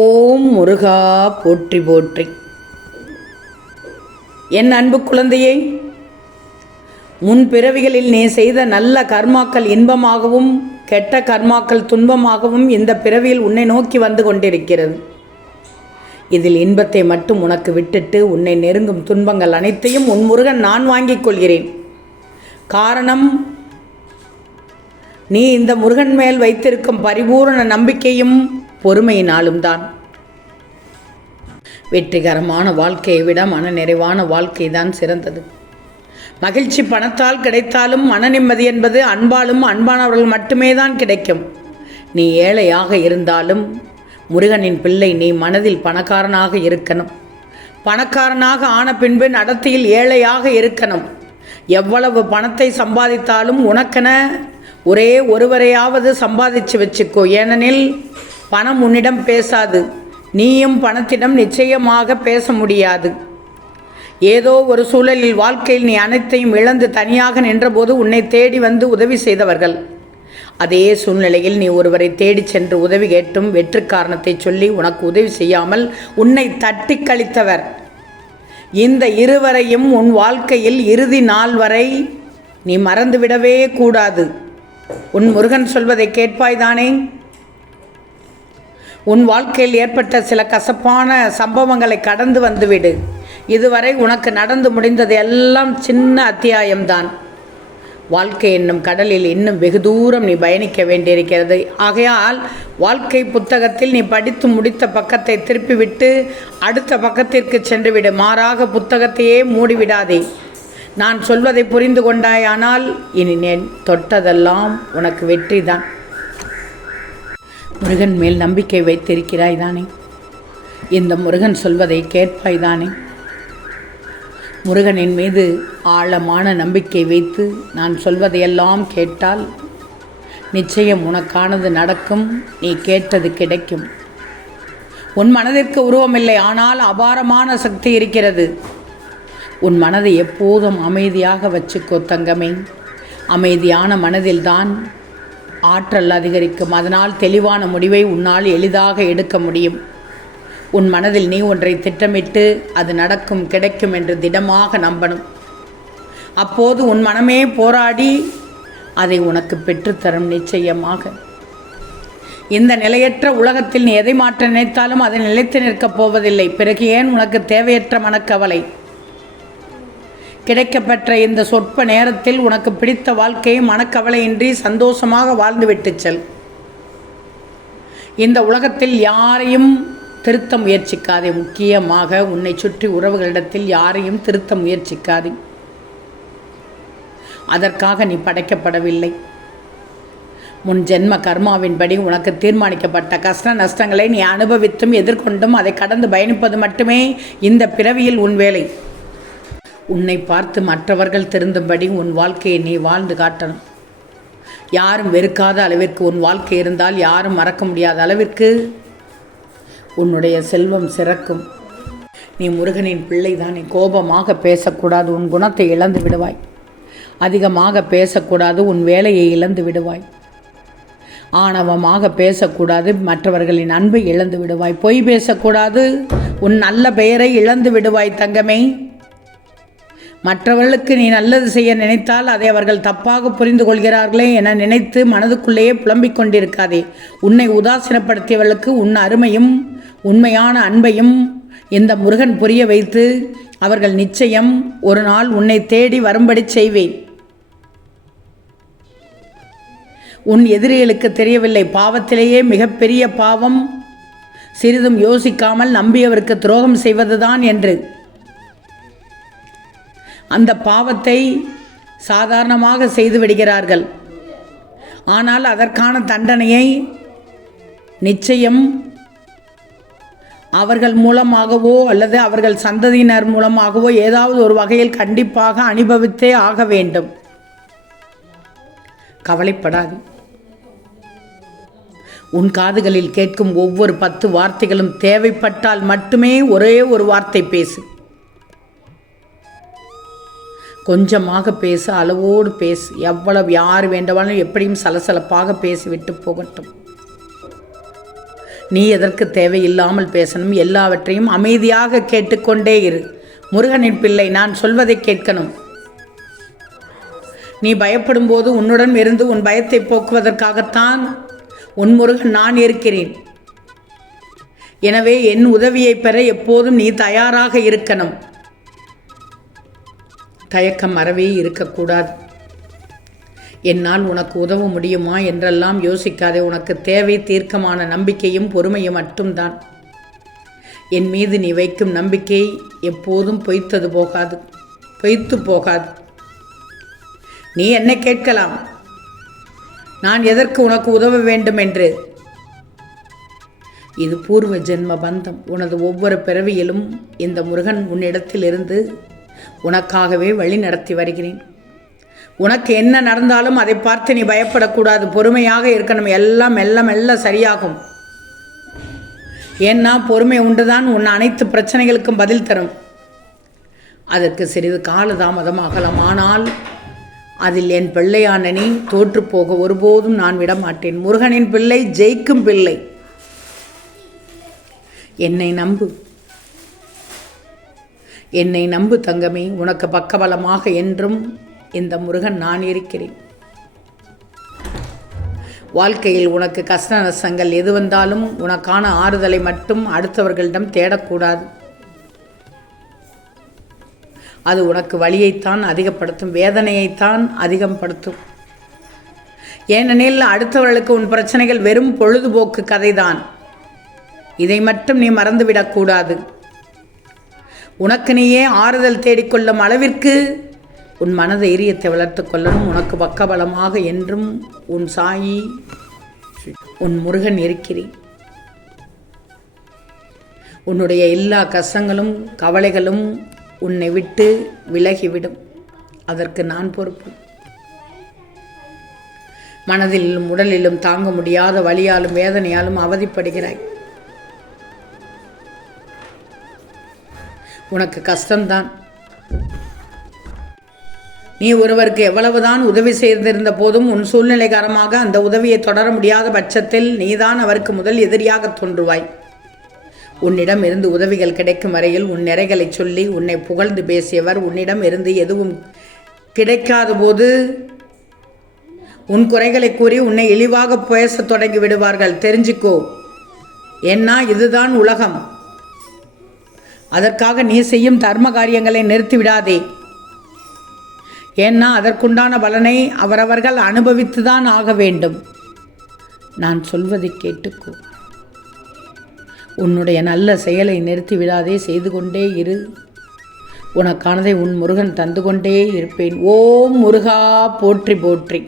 ஓம் முருகா போற்றி போற்றி. என் அன்பு குழந்தையை, முன் பிறவிகளில் நீ செய்த நல்ல கர்மாக்கள் இன்பமாகவும் கெட்ட கர்மாக்கள் துன்பமாகவும் இந்த பிறவியில் உன்னை நோக்கி வந்து கொண்டிருக்கிறது. இதில் இன்பத்தை மட்டும் உனக்கு விட்டுட்டு உன்னை நெருங்கும் துன்பங்கள் அனைத்தையும் உன் முருகன் நான் வாங்கிக் கொள்கிறேன். காரணம், நீ இந்த முருகன் மேல் வைத்திருக்கும் பரிபூரண நம்பிக்கையும் பொறுமையினாலும் தான். வெற்றிகரமான வாழ்க்கையை விட மன நிறைவான வாழ்க்கை தான் சிறந்தது. மகிழ்ச்சி பணத்தால் கிடைத்தாலும் மன நிம்மதி என்பது அன்பாலும் அன்பானவர்கள் மட்டுமே தான் கிடைக்கும். நீ ஏழையாக இருந்தாலும் முருகனின் பிள்ளை, நீ மனதில் பணக்காரனாக இருக்கணும். பணக்காரனாக ஆன பின்பு நடத்தையில் ஏழையாக இருக்கணும். எவ்வளவு பணத்தை சம்பாதித்தாலும் உனக்கென ஒரே ஒருவரையாவது சம்பாதிச்சு வச்சுக்கோ. ஏனெனில் பணம் உன்னிடம் பேசாது, நீயும் பணத்திடம் நிச்சயமாக பேச முடியாது. ஏதோ ஒரு சூழலில் வாழ்க்கையில் நீ அனைத்தையும் இழந்து தனியாக நின்றபோது உன்னை தேடி வந்து உதவி செய்தவர்கள். அதே சூழ்நிலையில் நீ ஒருவரை தேடி சென்று உதவி கேட்டும் வெற்று காரணத்தை சொல்லி உனக்கு உதவி செய்யாமல் உன்னை தட்டி கழித்தவர். இந்த இருவரையும் உன் வாழ்க்கையில் இறுதி நாள் வரை நீ மறந்துவிடவே கூடாது. உன் முருகன் சொல்வதை கேட்பாய்தானே? உன் வாழ்க்கையில் ஏற்பட்ட சில கசப்பான சம்பவங்களை கடந்து வந்துவிடு. இதுவரை உனக்கு நடந்து முடிந்தது எல்லாம் சின்ன அத்தியாயம்தான். வாழ்க்கை என்னும் கடலில் இன்னும் வெகு தூரம் நீ பயணிக்க வேண்டியிருக்கிறது. ஆகையால் வாழ்க்கை புத்தகத்தில் நீ படித்து முடித்த பக்கத்தை திருப்பிவிட்டு அடுத்த பக்கத்திற்கு சென்றுவிடு. மாறாக புத்தகத்தையே மூடிவிடாதே. நான் சொல்வதை புரிந்து கொண்டாயானால் இனி நான் தொட்டதெல்லாம் உனக்கு வெற்றிதான். முருகன் மேல் நம்பிக்கை வைத்திருக்கிறாய் தானே? இந்த முருகன் சொல்வதை கேட்பாய் தானே? முருகனின் மீது ஆழமான நம்பிக்கை வைத்து நான் சொல்வதையெல்லாம் கேட்டால் நிச்சயம் உனக்கானது நடக்கும். நீ கேட்டது கிடைக்கும். உன் மனதிற்கு உருவமில்லை, ஆனால் அபாரமான சக்தி இருக்கிறது. உன் மனதை எப்போதும் அமைதியாக வச்சுக்கோ தங்கமே. அமைதியான மனதில்தான் ஆற்றல் அதிகரிக்கும். அதனால் தெளிவான முடிவை உன்னால் எளிதாக எடுக்க முடியும். உன் மனதில் நீ ஒன்றை திட்டமிட்டு அது நடக்கும், கிடைக்கும் என்று திடமாக நம்பணும். அப்போது உன் மனமே போராடி அதை உனக்கு பெற்றுத்தரும் நிச்சயமாக. இந்த நிலையற்ற உலகத்தில் நீ எதை மாற்ற நினைத்தாலும் அதை நிலைத்து நிற்கப் போவதில்லை. பிறகு ஏன் உனக்கு தேவையற்ற மனக்கவலை? கிடைக்கப்பெற்ற இந்த சொற்ப நேரத்தில் உனக்கு பிடித்த வாழ்க்கையை மனக்கவலையின்றி சந்தோஷமாக வாழ்ந்துவிட்டு செல். இந்த உலகத்தில் யாரையும் திருத்த முயற்சிக்காதே. முக்கியமாக உன்னை சுற்றி உறவுகளிடத்தில் யாரையும் திருத்த முயற்சிக்காதே. அதற்காக நீ படைக்கப்படவில்லை. முன் ஜென்ம கர்மாவின்படி உனக்கு தீர்மானிக்கப்பட்ட கஷ்ட நஷ்டங்களை நீ அனுபவித்தும் எதிர்கொண்டும் அதை கடந்து பயணிப்பது மட்டுமே இந்த பிறவியில் உன் வேலை. உன்னை பார்த்து மற்றவர்கள் திருந்தும்படி உன் வாழ்க்கையை நீ வாழ்ந்து காட்டணும். யாரும் வெறுக்காத அளவிற்கு உன் வாழ்க்கை இருந்தால் யாரும் மறக்க முடியாத அளவிற்கு உன்னுடைய செல்வம் சிறக்கும். நீ முருகனின் பிள்ளை தானே. கோபமாக பேசக்கூடாது, உன் குணத்தை இழந்து விடுவாய். அதிகமாக பேசக்கூடாது, உன் வேலையை இழந்து விடுவாய். ஆணவமாக பேசக்கூடாது, மற்றவர்களின் அன்பை இழந்து விடுவாய். பொய் பேசக்கூடாது, உன் நல்ல பெயரை இழந்து விடுவாய் தங்கமே. மற்றவர்களுக்கு நீ நல்லது செய்ய நினைத்தால் அதை அவர்கள் தப்பாக புரிந்து கொள்கிறார்களே என நினைத்து மனதுக்குள்ளேயே புலம்பிக் கொண்டிருக்காதே. உன்னை உதாசீனப்படுத்தியவர்களுக்கு உன் அருமையும் உண்மையான அன்பையும் இந்த முருகன் புரிய வைத்து அவர்கள் நிச்சயம் ஒரு நாள் உன்னை தேடி வரும்படி செய்வேன். உன் எதிரிகளுக்கு தெரியவில்லை, பாவத்திலேயே மிகப்பெரிய பாவம் சிறிதும் யோசிக்காமல் நம்பியவருக்கு துரோகம் செய்வதுதான் என்று. அந்த பாவத்தை சாதாரணமாக செய்து விடுகிறார்கள். ஆனால் அதற்கான தண்டனையை நிச்சயம் அவர்கள் மூலமாகவோ அல்லது அவர்கள் சந்ததியினர் மூலமாகவோ ஏதாவது ஒரு வகையில் கண்டிப்பாக அனுபவித்தே ஆக வேண்டும். கவலைப்படாது. உன் காதுகளில் கேட்கும் ஒவ்வொரு 10 வார்த்தைகளும் தேவைப்பட்டால் மட்டுமே ஒரே ஒரு வார்த்தை பேசு. கொஞ்சமாக பேச, அளவோடு பேசு. எவ்வளவு யார் வேண்டுமானாலும் எப்படியும் சலசலப்பாக பேசிவிட்டு போகட்டும். நீ எதற்கு தேவையில்லாமல் பேசணும்? எல்லாவற்றையும் அமைதியாக கேட்டுக்கொண்டே இரு. முருகனின் பிள்ளை, நான் சொல்வதை கேட்கணும். நீ பயப்படும் போது உன்னுடன் இருந்து உன் பயத்தை போக்குவதற்காகத்தான் உன் முருகன் நான் இருக்கிறேன். எனவே என் உதவியை பெற எப்போதும் நீ தயாராக இருக்கணும். தயக்கம் அறவே இருக்கக்கூடாது. என்னால் உனக்கு உதவ முடியுமா என்றெல்லாம் யோசிக்காதே. உனக்கு தேவை தீர்க்கமான நம்பிக்கையும் பொறுமையும் மட்டும்தான். என் மீது நீ வைக்கும் நம்பிக்கை எப்போதும் பொய்த்து போகாது. நீ என்னை கேட்கலாம், நான் எதற்கு உனக்கு உதவ வேண்டும் என்று. இது பூர்வ ஜென்ம பந்தம். உனது ஒவ்வொரு பிறவியிலும் இந்த முருகன் உன்னிடத்திலிருந்து உனக்காகவே வழி நடத்தி வருகிறேன். உனக்கு என்ன நடந்தாலும் அதை பார்த்து நீ பயப்படக்கூடாது. பொறுமையாக இருக்கணும். எல்லாம் மெல்ல மெல்ல சரியாகும். ஏன்னா பொறுமை உண்டுதான் உன் அனைத்து பிரச்சனைகளுக்கும் பதில் தரும். அதற்கு சிறிது காலதாமதம் ஆகலாம். ஆனால் அதில் என் பிள்ளையான நீ தோற்றுப்போக ஒருபோதும் நான் விடமாட்டேன். முருகனின் பிள்ளை ஜெயிக்கும் பிள்ளை. என்னை நம்பு தங்கமே. உனக்கு பக்கபலமாக என்றும் இந்த முருகன் நான் இருக்கிறேன். வாழ்க்கையில் உனக்கு கஷ்ட நஷ்டங்கள் எது வந்தாலும் உனக்கான ஆறுதலை மட்டும் அடுத்தவர்களிடம் தேடக்கூடாது. அது உனக்கு வலியைத்தான் அதிகப்படுத்தும், வேதனையைத்தான் அதிகப்படுத்தும். ஏனெனில் அடுத்தவர்களுக்கு உன் பிரச்சனைகள் வெறும் பொழுதுபோக்கு கதைதான். இதை மட்டும் நீ மறந்துவிடக்கூடாது. உனக்கு நீயே ஆறுதல் தேடிக்கொள்ளும் அளவிற்கு உன் மனதை தைரியத்தை வளர்த்து கொள்ளணும். உனக்கு பக்கபலமாக என்றும் உன் சாயி உன் முருகன் இருக்கிறேன். உன்னுடைய எல்லா கஷ்டங்களும் கவலைகளும் உன்னை விட்டு விலகிவிடும். அதற்கு நான் பொறுப்பு. மனதிலும் உடலிலும் தாங்க முடியாத வலியாலும் வேதனையாலும் அவதிப்படுகிறாய். உனக்கு கஷ்டம்தான். நீ ஒருவருக்கு எவ்வளவுதான் உதவி செய்திருந்த போதும் உன் சூழ்நிலை காரணமாக அந்த உதவியை தொடர முடியாத பட்சத்தில் நீதான் அவருக்கு முதல் எதிரியாக தோன்றுவாய். உன்னிடம் இருந்து உதவிகள் கிடைக்கும் வரையில் உன் நிறைகளை சொல்லி உன்னை புகழ்ந்து பேசியவர் உன்னிடம் இருந்து எதுவும் கிடைக்காத போது உன் குறைகளை கூறி உன்னை இழிவாக பேச தொடங்கி விடுவார்கள். தெரிஞ்சுக்கோ. ஏன்னா இதுதான் உலகம். அதற்காக நீ செய்யும் தர்ம காரியங்களை நிறுத்திவிடாதே. ஏன்னா அதற்குண்டான பலனை அவரவர்கள் அனுபவித்துதான் ஆக வேண்டும். நான் சொல்வதை கேட்டுக்கோ. உன்னுடைய நல்ல செயலை நிறுத்திவிடாதே. செய்து கொண்டே இரு. உனக்கானதை உன் முருகன் தந்து கொண்டே இருப்பேன். ஓம் முருகா போற்றி போற்றி.